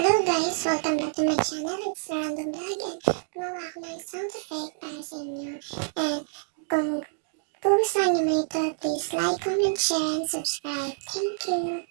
Hello guys! Welcome back to my channel. It's Random Vlog and gumawa ako ng sound effect para sa inyo. And kung gusto niyo mo ito, please like, comment, share, and subscribe. Thank you!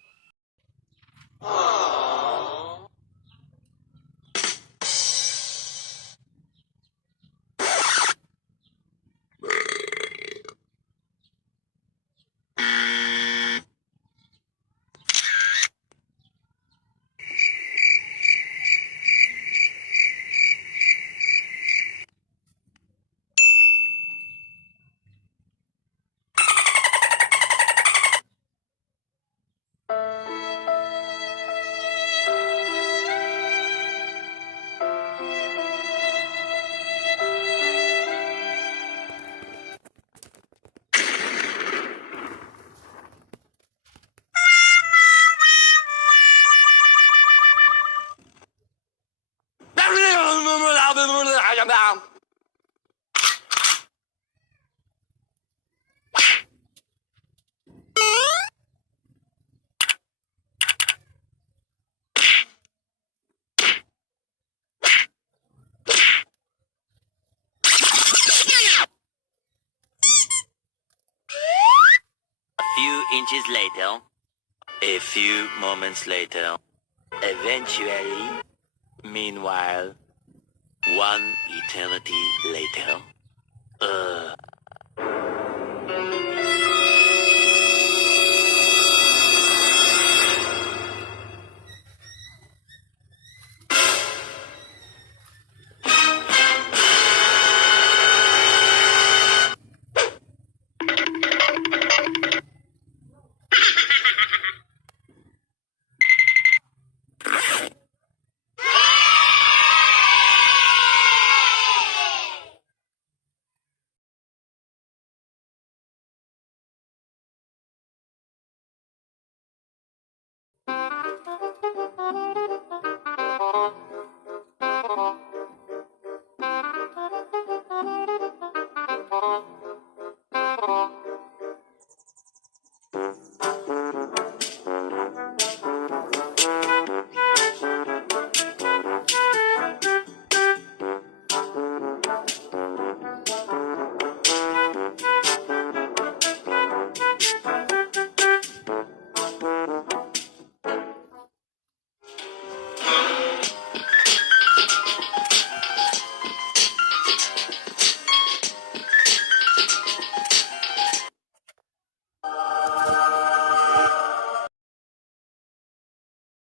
Few inches later, a few moments later, eventually, meanwhile, one eternity later.